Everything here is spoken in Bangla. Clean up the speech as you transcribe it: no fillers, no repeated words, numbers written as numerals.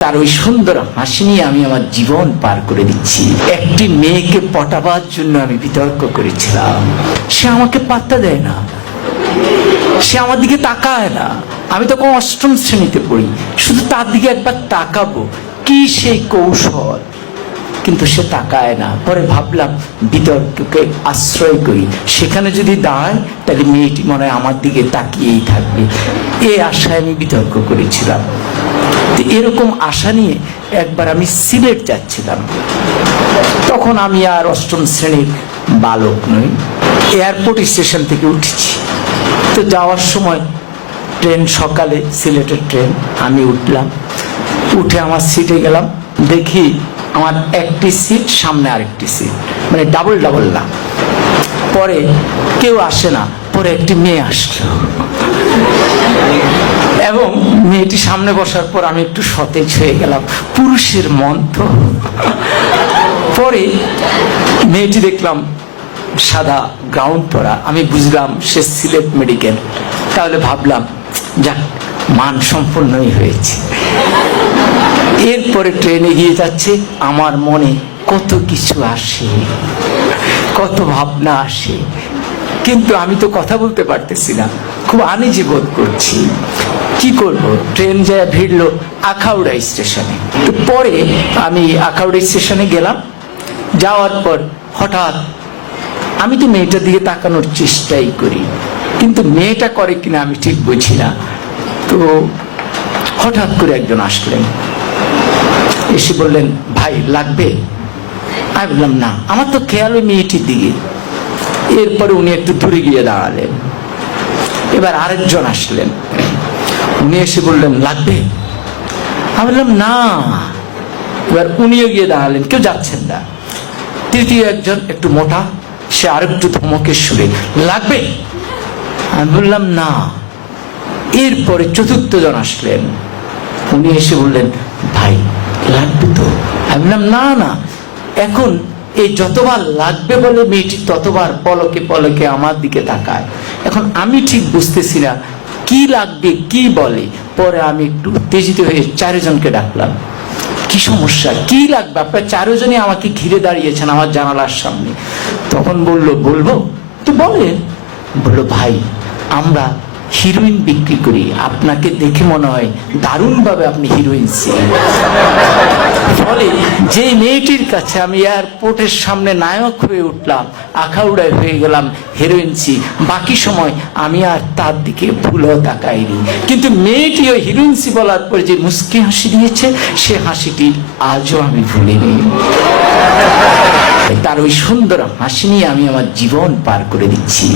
তার ওই সুন্দর হাসি নিয়ে আমি আমার জীবন পার করে দিচ্ছি। একটি মেয়েকে পটাবার জন্য আমি বিতর্ক করেছিলাম, সে আমাকে পাত্তা দেয় না, সে আমার দিকে তাকায় না। আমি তখন অষ্টম শ্রেণীতে পড়ি, শুধু তার দিকে একবার তাকাবো, কি সেই কৌশল, কিন্তু সে তাকায় না। পরে ভাবলাম বিতর্ককে আশ্রয় করি, সেখানে যদি দাঁড়ায় তাহলে মেয়েটি মনে হয় আমার দিকে তাকিয়েই থাকবে। এই আশায় আমি বিতর্ক করেছিলাম। এরকম আশা নিয়ে একবার আমি সিলেট যাচ্ছিলাম, তখন আমি আর অষ্টম শ্রেণীর বালক নই, এয়ারপোর্ট স্টেশন থেকে উঠেছি। তো যাওয়ার সময় ট্রেন, সকালে সিলেটের ট্রেন, আমি উঠলাম, উঠে আমার সিটে গেলাম, দেখি আমার একটি সিট, সামনে আরেকটি সিট, মানে ডাবল ডাবল না। পরে কেউ আসে না, পরে একটি মেয়ে আসলো এবং মেয়েটি সামনে বসার পর আমি একটু সতেজ হয়ে গেলাম, পুরুষের মন তো। পরে মেয়েটি দেখলাম সাদা গাউন পরা, আমি বুঝলাম সে সিলেট মেডিকেল। তাহলে ভাবলাম যাক, মান সম্পন্নই হয়েছে। এরপরে ট্রেন এগিয়ে যাচ্ছে, আমার মনে কত কিছু আসে, কত ভাবনা আসে, কিন্তু আমি তো কথা বলতে পারতেছি না, খুব আনইজি বোধ করছি। কি করব? ট্রেন যায় ভিড়লো আখাউড়া স্টেশনে। তো পরে আমি আখাউড়া স্টেশনে গেলাম, যাওয়ার পর হঠাৎ আমি তো মেয়েটার দিকে তাকানোর চেষ্টাই করি, কিন্তু মেয়েটা করে কিনা আমি ঠিক বুঝি না। তো হঠাৎ করে একজন আসলেন, এসে বললেন, ভাই লাগবে? আমি বললাম না, আমার তো খেয়াল ওই মেয়েটির দিকে। এরপরে উনি একটু দূরে গিয়ে দাঁড়ালেন। এবার আরেকজন আসলেন, উনি এসে বললেন লাগবে? আমি বললাম না। এবার উনিও গিয়ে দাঁড়ালেন, কেউ যাচ্ছেন না। তৃতীয় একজন একটু মোটা, সে আরেকটু ধমকের সুরে, লাগবে? আমি বললাম না। এরপরে চতুর্থ জন আসলেন, উনি এসে বললেন, ভাই লাগবে তো? আমি বললাম না না। এখন এই যতবার লাগবে বলে মেয়েটি ততবার পলকে পলকে আমার দিকে তাকায়। এখন আমি ঠিক বুঝতেছি না কি লাগবে, কি বলে। পরে আমি একটু উত্তেজিত হয়ে চারজনকে ডাকলাম, কি সমস্যা, কি লাগবে? আপনার চারজনই আমাকে ঘিরে দাঁড়িয়েছেন আমার জানালার সামনে। তখন বলবো তো বলেন। বললো, ভাই আমরা হিরোইন বিক্রি করি, আপনাকে দেখে মনে হয় দারুণভাবে আপনি হিরোইন ছিলেন। ফলে যে মেয়েটির কাছে আমি এয়ারপোর্টের সামনে নায়ক হয়ে উঠলাম, আখাউড়ায় হয়ে গেলাম হিরোইন, বাকি সময় আমি আর তার দিকে ভুলও তাকাইনি। কিন্তু মেয়েটি ওই হিরোইনসি বলার পর যে মুস্কি হাসি দিয়েছে, সে হাসিটি আজও আমি ভুলিনি। তার ওই সুন্দর হাসি নিয়ে আমি আমার জীবন পার করে দিচ্ছি।